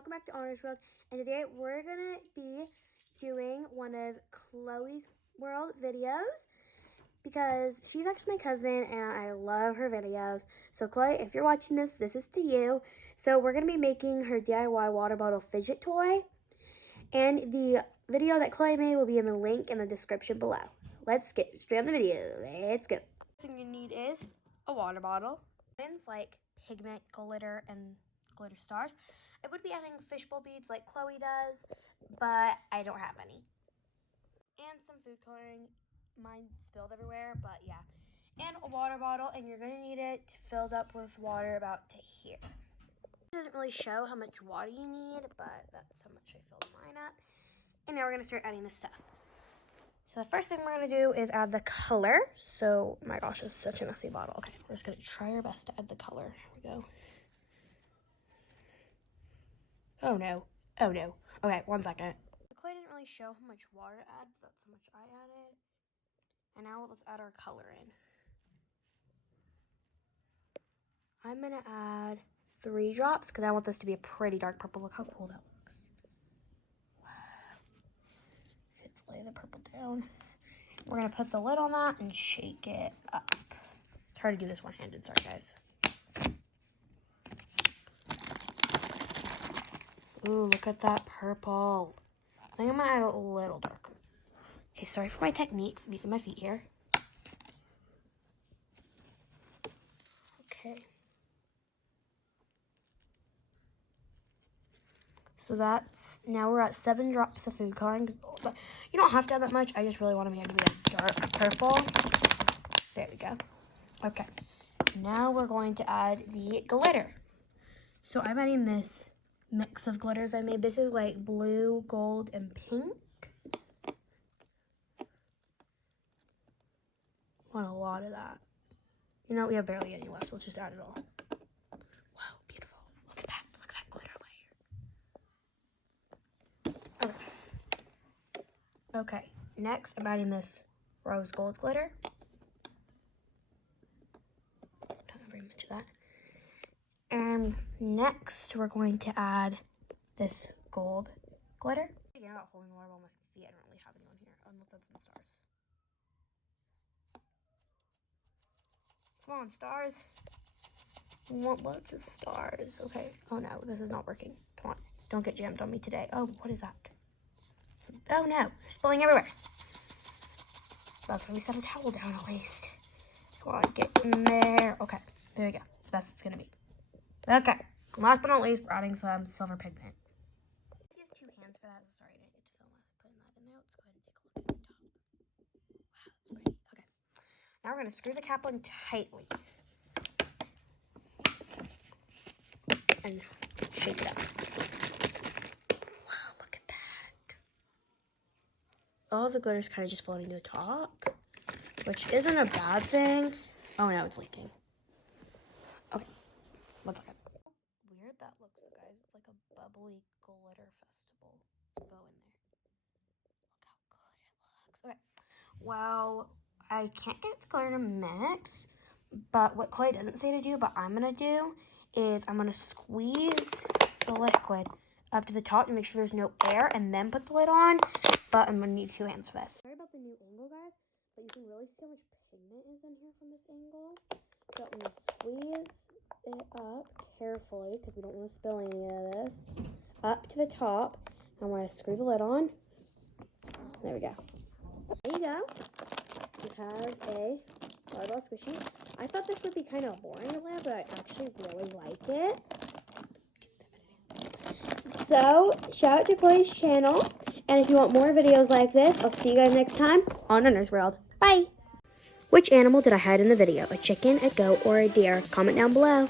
welcome back to Honors World, and today we're gonna be doing one of Khloe's World videos because she's actually my cousin and I love her videos. So Khloe, if you're watching this, this is to you. So we're gonna be making her DIY water bottle fidget toy, and the video that Khloe made will be in the link in the description below. Let's get straight on the video. Let's go. The thing you need is a water bottle, things like pigment, glitter, and glitter stars. I would be adding fishbowl beads like Khloe does, but I don't have any. And some food coloring. Mine spilled everywhere, but yeah. And a water bottle, and you're gonna need it filled up with water about to here. It doesn't really show how much water you need, but that's how much I filled mine up. And now we're gonna start adding the stuff. So the first thing we're gonna do is add the color. So, my gosh, this is such a messy bottle. Okay, we're just gonna try our best to add the color. Here we go. Oh no. Oh no. Okay, 1 second. The clay didn't really show how much water to add, but that's how much I added. And now let's add our color in. I'm gonna add 3 drops because I want this to be a pretty dark purple. Look how cool that looks. Wow. Let's lay the purple down. We're gonna put the lid on that and shake it up. It's hard to do this one-handed, sorry guys. Ooh, look at that purple. I think I'm gonna add a little darker. Okay, sorry for my techniques. I'm using my feet here. Okay. So now we're at 7 drops of food coloring. But you don't have to add that much. I just really want to make it to be a dark purple. There we go. Okay. Now we're going to add the glitter. So I'm adding this mix of glitters I made. This is like blue, gold, and pink. Want a lot of that. You know, we have barely any left, so let's just add it all. Wow, beautiful. Look at that. Look at that glitter layer. Okay. Okay, next I'm adding this rose gold glitter. Don't have very much of that. And next we're going to add this gold glitter. You're not holding water on my feet. I don't really have any on here. Let's add some stars. Come on, stars. Lots of stars. Okay. Oh no, this is not working. Come on. Don't get jammed on me today. Oh, what is that? Oh no, they're spilling everywhere. That's why we set a towel down at least. Come on, get in there. Okay, there we go. It's the best it's gonna be. Okay, last but not least, we're adding some silver pigment. He has 2 hands for that, so sorry I didn't get to film putting that in there. Let's go ahead and take a look at the top. Wow, that's pretty. Okay, now we're gonna screw the cap on tightly. And shake it up. Wow, look at that. All the glitter's kind of just floating to the top, which isn't a bad thing. Oh no, it's leaking. Okay, 1 second. Weird that looks, guys. It's like a bubbly glitter festival. Let's go in there. Look how good it looks. Okay, well, I can't get the glitter to mix, but what Khloe doesn't say to do, but I'm gonna do, is I'm gonna squeeze the liquid up to the top to make sure there's no air and then put the lid on, but I'm gonna need 2 hands for this. Sorry about the new angle, guys, but you can really see how much pigment is in here from this angle. So I'm gonna squeeze it up carefully because we don't want to spill any of this up to the top. I'm gonna screw the lid on. There we go. There you go. You have a barbell squishy. I thought this would be kind of boring to lab, but I actually really like it. So, shout out to Khloe's channel. And if you want more videos like this, I'll see you guys next time on Honors World. Bye! Which animal did I hide in the video? A chicken, a goat, or a deer? Comment down below.